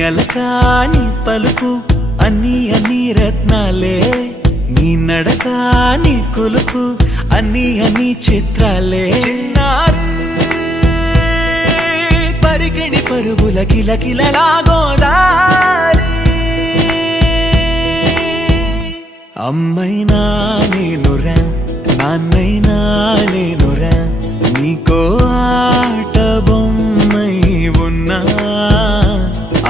అలకాని పలుకు అన్ని అన్ని రత్నాలే నీ నడక నీ కొలుకు అన్ని అన్ని చిత్రాలే. చిన్నారు పరికిణి పరుగుల కిల కిలలాగోదారి అమ్మైనా నేనురా నాన్నైనా నేనురా నీకో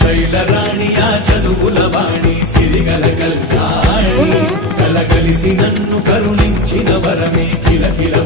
శ్రీశైల రాణి ఆ చదువుల వాణి సిరిగల కల్యాణి కలగలిసి నన్ను కరుణించిన వరమే కిలకిల